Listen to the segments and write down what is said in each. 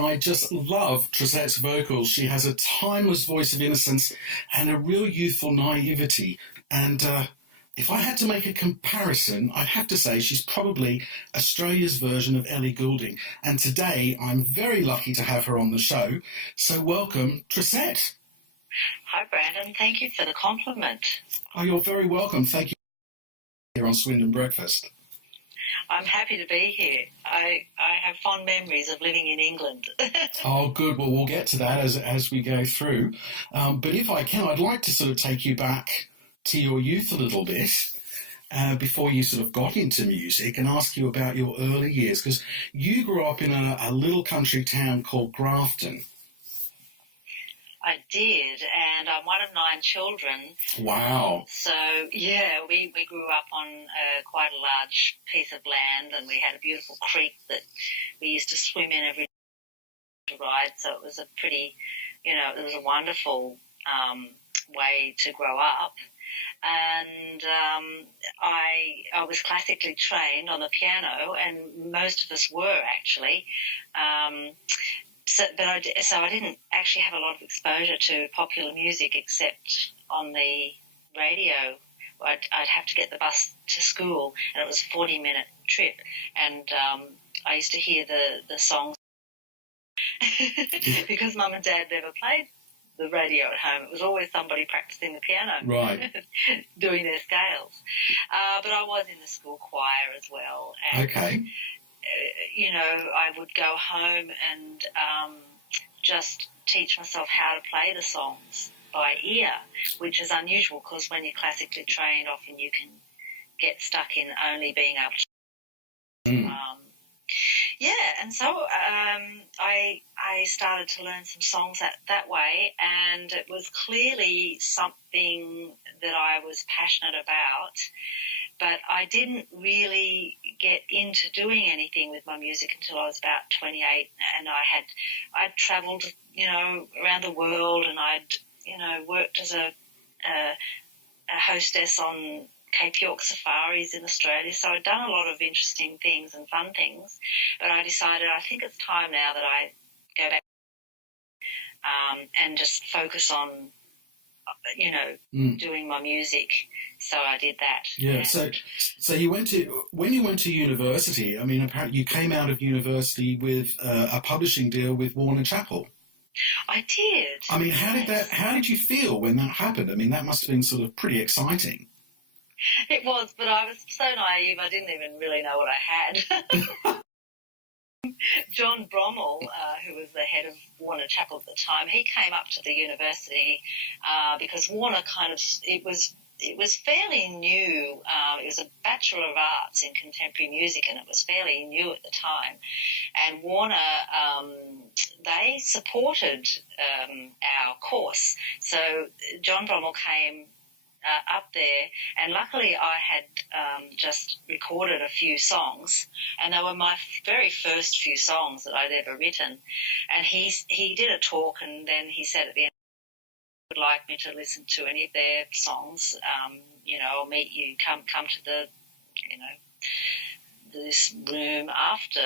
I just love Trysette's vocals. She has a timeless voice of innocence and a real youthful naivety. And if I had to make a comparison, I'd have to say she's probably Australia's version of Ellie Goulding. And today I'm very lucky to have her on the show. So welcome, Trysette. Hi, Brandon. Thank you for the compliment. Oh, you're very welcome. Thank you here on Swindon Breakfast. I'm happy to be here. I have fond memories of living in England. Oh, good. Well, we'll get to that as we go through. But if I can, I'd like to sort of take you back to your youth a little bit before you sort of got into music and ask you about your early years, because you grew up in a little country town called Grafton. I did, and I'm one of 9 children. Wow. So, yeah, we grew up on quite a large piece of land, and we had a beautiful creek that we used to swim in every day to ride. So it was a pretty, it was a wonderful way to grow up. And I was classically trained on the piano, and most of us were actually. So I didn't actually have a lot of exposure to popular music except on the radio. I'd have to get the bus to school, and it was a 40-minute trip. And I used to hear the songs because Mum and Dad never played the radio at home. It was always somebody practicing the piano, right, doing their scales. But I was in the school choir as well. And, okay. I would go home and just teach myself how to play the songs by ear, which is unusual because when you're classically trained, often you can get stuck in only being able to. And so I started to learn some songs that way, and it was clearly something that I was passionate about. But I didn't really get into doing anything with my music until I was about 28, and I'd travelled, around the world, and I'd, worked as a hostess on Cape York safaris in Australia. So I'd done a lot of interesting things and fun things, but I decided I think it's time now that I go back and just focus on doing my music. So I did that. Yeah. So when you went to university, I mean, apparently you came out of university with a publishing deal with Warner Chappell. I did. I mean, how did you feel when that happened? I mean, that must have been sort of pretty exciting. It was, but I was so naive, I didn't even really know what I had. John Brommel, who was the head of Warner Chappell at the time, he came up to the university because Warner it was fairly new. It was a Bachelor of Arts in Contemporary Music, and it was fairly new at the time. And Warner, they supported our course. So John Brommel came up there, and luckily I had just recorded a few songs, and they were my very first few songs that I'd ever written. And he did a talk, and then he said at the end, would like me to listen to any of their songs, I'll meet you, come to the, this room after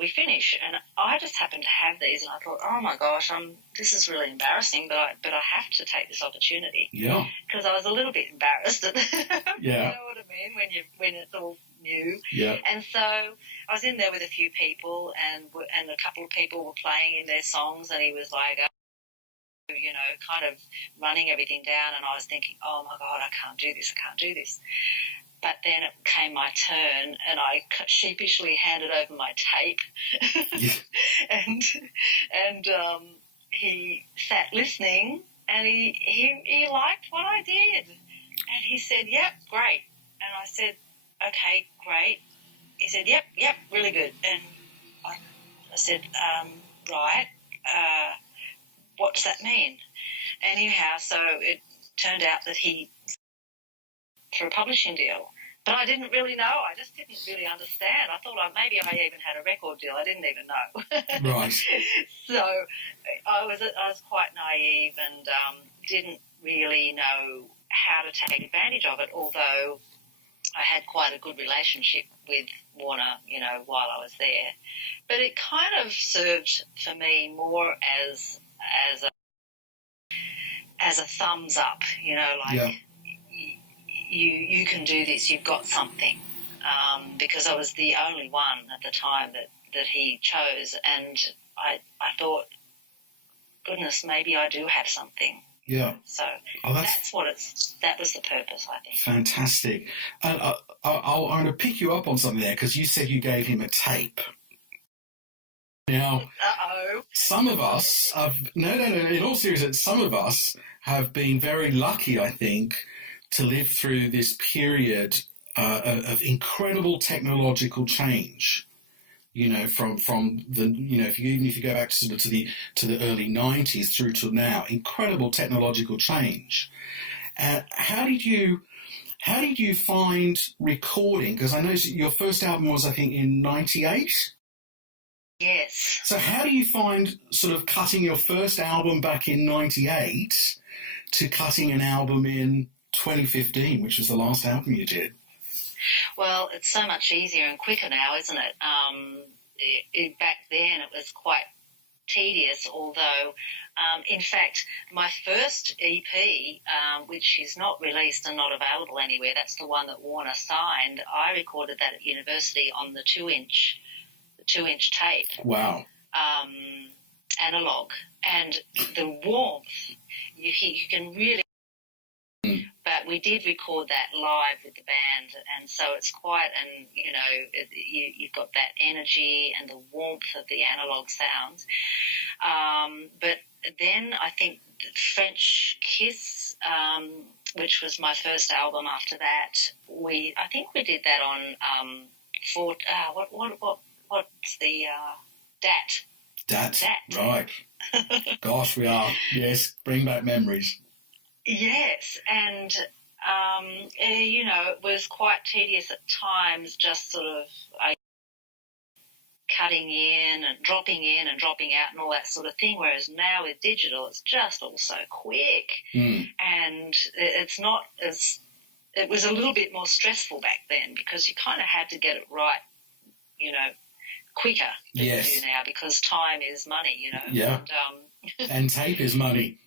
we finish. And I just happened to have these, and I thought, oh my gosh, this is really embarrassing, but I have to take this opportunity. Yeah. Because I was a little bit embarrassed. Yeah. You know what I mean? When it's all new. Yeah. And so I was in there with a few people, and a couple of people were playing in their songs, and he was like, kind of running everything down, and I was thinking, oh my God, I can't do this. But then it came my turn, and I sheepishly handed over my tape. Yeah. and he sat listening, and he liked what I did. And he said, yep, great. And I said, okay, great. He said, yep, really good. And I said, right, what does that mean? Anyhow, so it turned out that he for a publishing deal. But I didn't really know. I just didn't really understand. I thought maybe I even had a record deal. I didn't even know. Right. So I was quite naive and didn't really know how to take advantage of it, although I had quite a good relationship with Warner, while I was there. But it kind of served for me more as a thumbs up, Yeah. you can do this, you've got something. Because I was the only one at the time that he chose, and I thought, goodness, maybe I do have something. Yeah. So that was the purpose, I think. Fantastic. And I'm going to pick you up on something there, because you said you gave him a tape. Now, some of us, in all seriousness, some of us have been very lucky, I think, to live through this period of incredible technological change. From the, if you go back to the early 90s through to now, incredible technological change. How did you find recording? Because I know your first album was, I think, in 98. Yes. So how do you find sort of cutting your first album back in 98 to cutting an album in 2015, which was the last album you did? Well, it's so much easier and quicker now, isn't it? Back then it was quite tedious, although, in fact, my first EP, which is not released and not available anywhere, that's the one that Warner signed, I recorded that at university on the 2-inch tape. Wow. Analog. And the warmth, you can really... But we did record that live with the band, and so it's quite, and you've got that energy and the warmth of the analog sounds. But then I think French Kiss, which was my first album after that, I think we did that on what's the DAT. Right. Gosh, we are. Yes, bring back memories. Yes, and, it was quite tedious at times, just sort of cutting in and dropping out and all that sort of thing, whereas now with digital it's just all so quick. And it's not as... It was a little bit more stressful back then because you kind of had to get it right, quicker than you do now, because time is money, Yeah. And tape is money.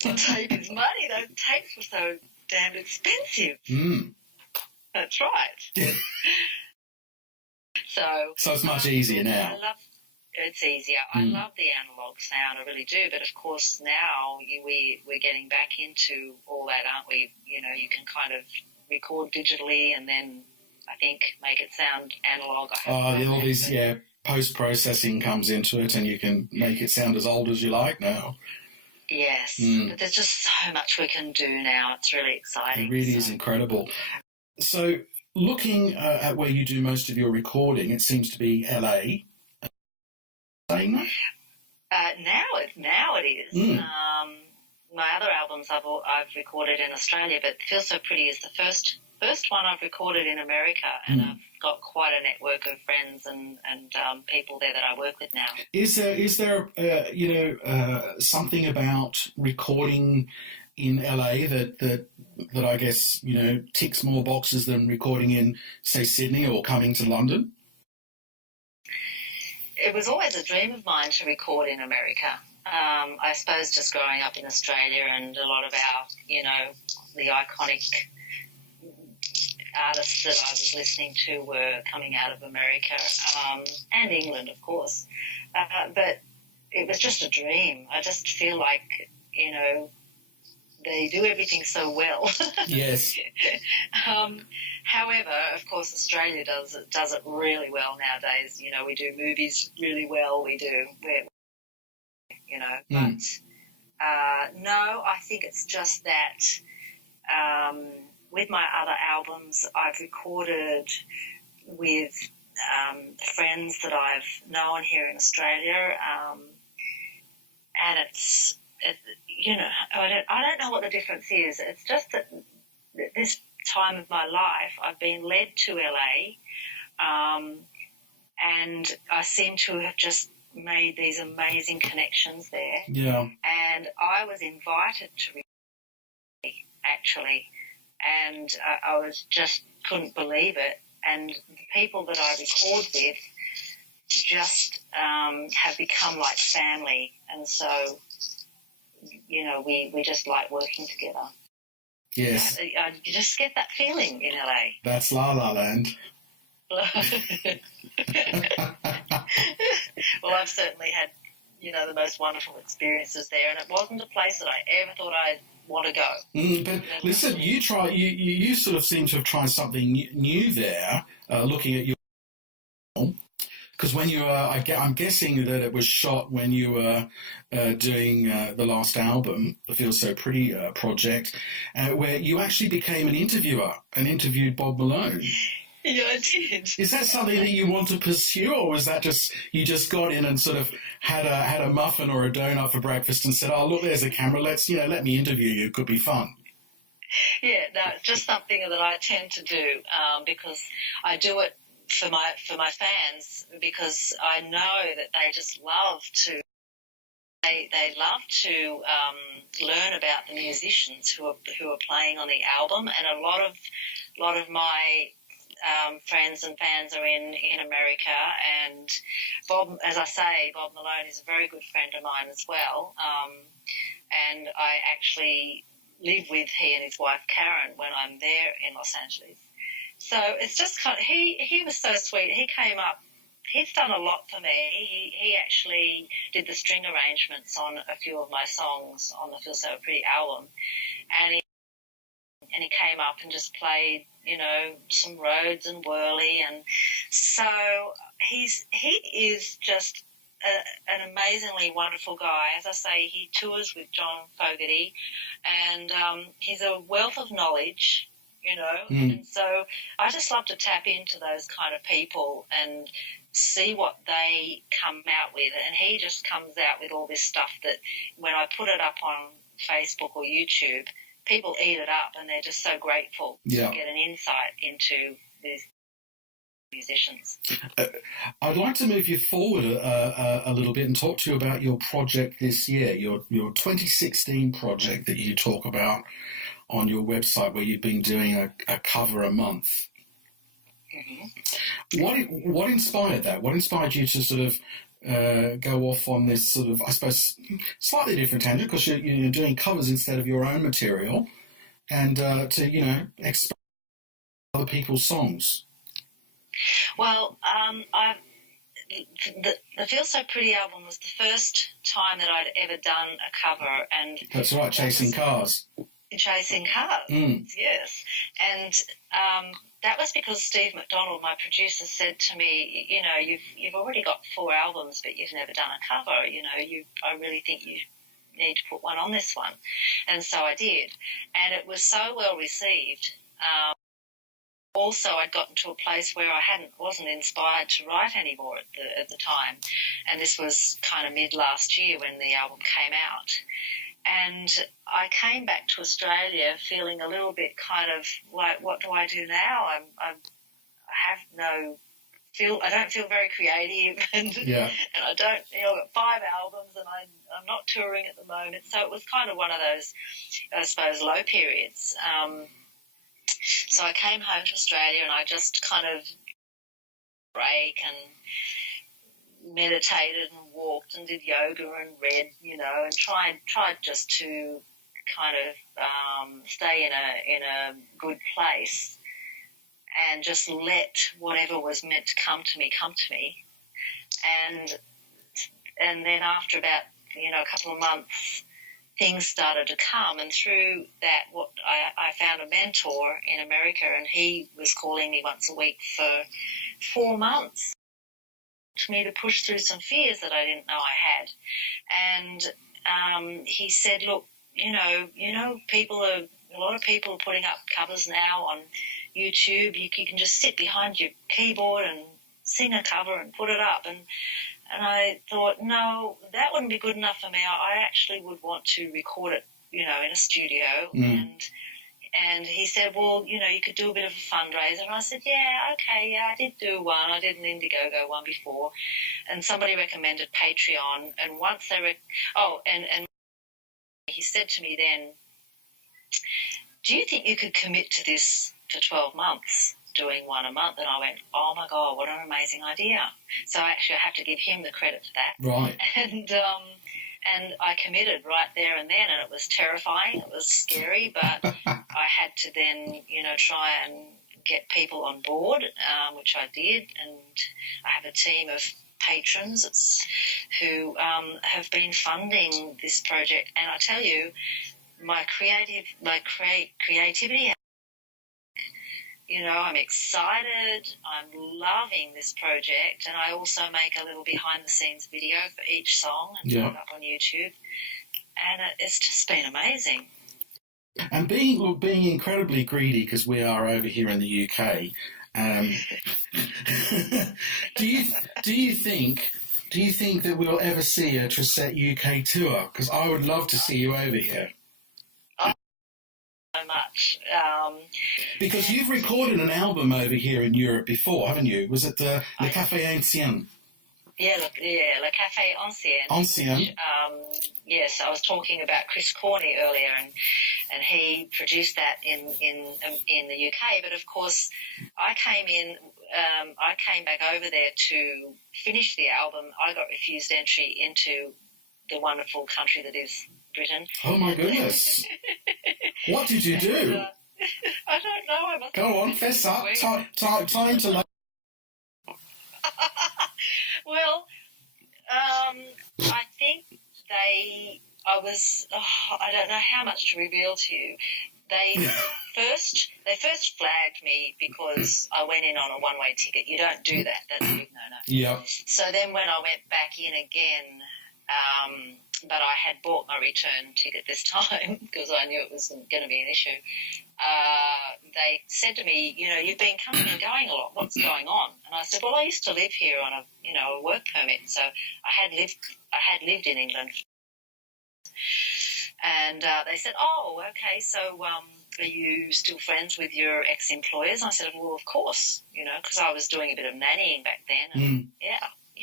Tape is money. Those tapes were so damn expensive. That's right. So it's much easier now. It's easier. I love the analog sound, I really do. But of course now we're getting back into all that, aren't we? You can kind of record digitally and then I think make it sound analog. All these post-processing comes into it, and you can make it sound as old as you like now. Yes, but there's just so much we can do now. It's really exciting. It really is incredible. So looking at where you do most of your recording, it seems to be LA. Saying that? Now it is. My other albums I've recorded in Australia, but Feel So Pretty is the first one I've recorded in America, and I've got quite a network of friends and people there that I work with now. Is there something about recording in LA that I guess ticks more boxes than recording in, say, Sydney or coming to London? It was always a dream of mine to record in America. I suppose just growing up in Australia, and a lot of our, the iconic artists that I was listening to were coming out of America, and England, of course. But it was just a dream. I just feel like, they do everything so well. Yes. However, of course, Australia does it really well nowadays. We do movies really well. But no, I think it's just that with my other albums, I've recorded with friends that I've known here in Australia, and I don't know what the difference is. It's just that this time of my life, I've been led to LA, and I seem to have just made these amazing connections there. Yeah. And I was invited to record, actually, and I was just couldn't believe it. and the people that I record with just have become like family, and so, you know, we just like working together. Yes. You just get that feeling in LA. That's La La Land. Well, I've certainly had, you know, the most wonderful experiences there, and it wasn't a place that I ever thought I'd want to go. But listen, you sort of seem to have tried something new there, looking at your... Because when you were, I'm guessing that it was shot when you were doing the last album, the Feel So Pretty project, where you actually became an interviewer and interviewed Bob Malone. Yeah, I did. Is that something that you want to pursue, or was that just you just got in and sort of had a muffin or a donut for breakfast and said, "Oh, look, there's a camera. Let me interview you. It could be fun." Yeah, no, it's just something that I tend to do because I do it for my fans, because I know that they just love to. They love to learn about the musicians who are playing on the album, and a lot of my friends and fans are in America, and Bob, as I say, Bob Malone is a very good friend of mine as well, and I actually live with he and his wife Karen when I'm there in Los Angeles. So it's just kind of, he was so sweet. He came up. He's done a lot for me. He actually did the string arrangements on a few of my songs on the Feel So Pretty album, and he came up and just played, you know, some Rhodes and Whirly, and so he is just an amazingly wonderful guy. As I say, he tours with John Fogerty, and he's a wealth of knowledge, you know, and so I just love to tap into those kind of people and see what they come out with, and he just comes out with all this stuff that when I put it up on Facebook or YouTube, people eat it up, and they're just so grateful to get an insight into these musicians. I'd like to move you forward a little bit and talk to you about your project this year, your 2016 project that you talk about on your website, where you've been doing a cover a month. Mm-hmm. What inspired that? What inspired you to sort of go off on this sort of, I suppose, slightly different tangent, because you're doing covers instead of your own material, and to, you know, expand other people's songs? Well, the Feel So Pretty album was the first time that I'd ever done a cover, and that's right, Chasing Cars. Chasing Cars, yes, and that was because Steve McDonald, my producer, said to me, you know, you've already got 4 albums, but you've never done a cover. You know, I really think you need to put one on this one, and so I did, and it was so well received. Also, I'd gotten to a place where I wasn't inspired to write anymore at the time, and this was kind of mid last year when the album came out. And I came back to Australia feeling a little bit kind of like, what do I do now? I don't feel very creative, and I don't, you know, I've got 5 albums, and I'm not touring at the moment. So it was kind of one of those, I suppose, low periods. So I came home to Australia, and I just kind of break and meditated and walked and did yoga and read, you know, and tried just to kind of stay in a good place and just let whatever was meant to come to me. And then after about, you know, a couple of months, things started to come, and through that, I found a mentor in America, and he was calling me once a week for 4 months to me to push through some fears that I didn't know I had. And he said, look, you know, a lot of people are putting up covers now on YouTube. You can just sit behind your keyboard and sing a cover and put it up. And I thought, no, that wouldn't be good enough for me. I actually would want to record it, you know, in a studio. And he said, well, you know, you could do a bit of a fundraiser. And I said, yeah, okay, yeah, I did do one. I did an Indiegogo one before. And somebody recommended Patreon. And once they and he said to me then, do you think you could commit to this for 12 months doing one a month, and I went, oh my God, what an amazing idea. So actually I have to give him the credit for that. Right. And I committed right there and then, and it was terrifying, it was scary, but I had to then, try and get people on board, which I did, and I have a team of patrons who have been funding this project, and I tell you, my creativity, I'm excited, I'm loving this project, and I also make a little behind-the-scenes video for each song and put it up on YouTube, and it's just been amazing. And being incredibly greedy, because we are over here in the UK, do you think that we'll ever see a Trysette UK tour? Because I would love to see you over here. So much. Because you've recorded an album over here in Europe before, haven't you? Was it Le Café Ancien? Yeah, Le Café Ancien. Ancien. Yes, I was talking about Chris Corney earlier, and he produced that in the UK. But of course, I came back over there to finish the album. I got refused entry into the wonderful country that is Britain. Oh my goodness! What did you do? I don't know. Go on, fess up. Time to know. Well, I think I don't know how much to reveal to you. They first flagged me because I went in on a one-way ticket. You don't do that. That's a big no-no. Yeah. So then when I went back in again, but I had bought my return ticket this time because I knew it wasn't going to be an issue. They said to me, you've been coming and going a lot. What's going on? And I said, well, I used to live here on a work permit, so I had lived in England. And they said, oh, okay, so are you still friends with your ex-employers? And I said, well, of course, because I was doing a bit of nannying back then. And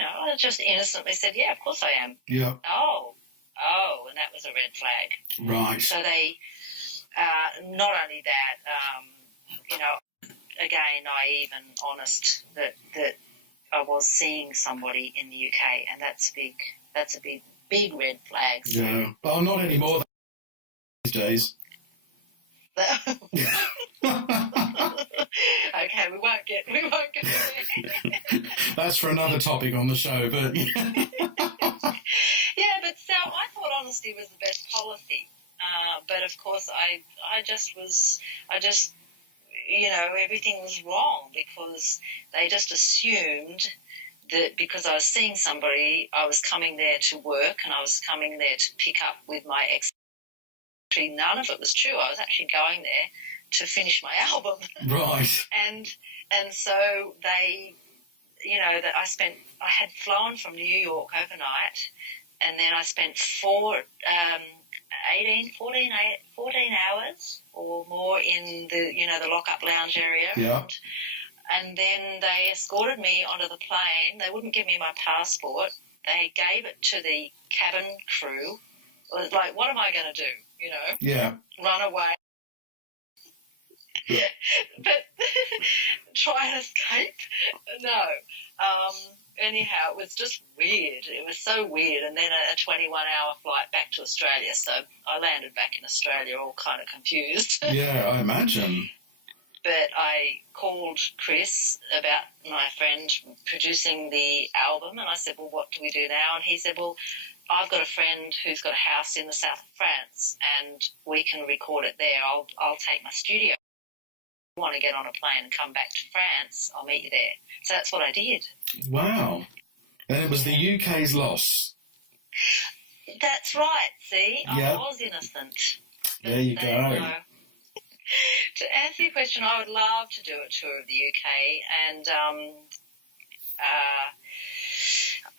I just innocently said, yeah, of course I am. Yeah. Oh, and that was a red flag. Right. So they, not only that, again, naive and honest, that I was seeing somebody in the UK, and that's a big red flag. So. Yeah. Well, not anymore these days. Okay, we won't get there. That's for another topic on the show, but yeah, but so I thought honesty was the best policy. But of course, I just everything was wrong because they just assumed that because I was seeing somebody, I was coming there to work and I was coming there to pick up with my ex. None of it was true. I was actually going there to finish my album. Right. And so they, that I had flown from New York overnight, and then I spent 14 hours or more in the lock-up lounge area. Yeah. And then they escorted me onto the plane. They wouldn't give me my passport. They gave it to the cabin crew. It was like, what am I going to do? Yeah. Run away. Yeah. But try and escape? No. Anyhow, it was just weird. It was so weird. And then a 21-hour flight back to Australia. So I landed back in Australia all kind of confused. Yeah, I imagine. But I called Chris about my friend producing the album, and I said, well, what do we do now? And he said, well, I've got a friend who's got a house in the south of France, and we can record it there. I'll take my studio. If you want to get on a plane and come back to France, I'll meet you there. So that's what I did. Wow. And it was the UK's loss. That's right, see? Yeah. I was innocent. There you go. To answer your question, I would love to do a tour of the UK, and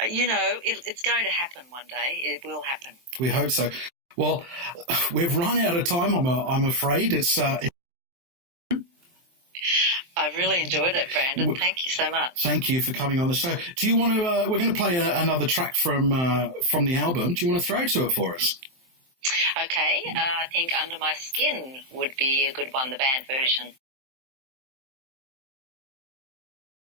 it's going to happen one day. It will happen. We hope so. Well, we've run out of time. I'm afraid it's. I really enjoyed it, Brandon. Thank you so much. Thank you for coming on the show. Do you want to? We're going to play another track from the album. Do you want to throw to it for us? Okay, I think Under My Skin would be a good one, the band version.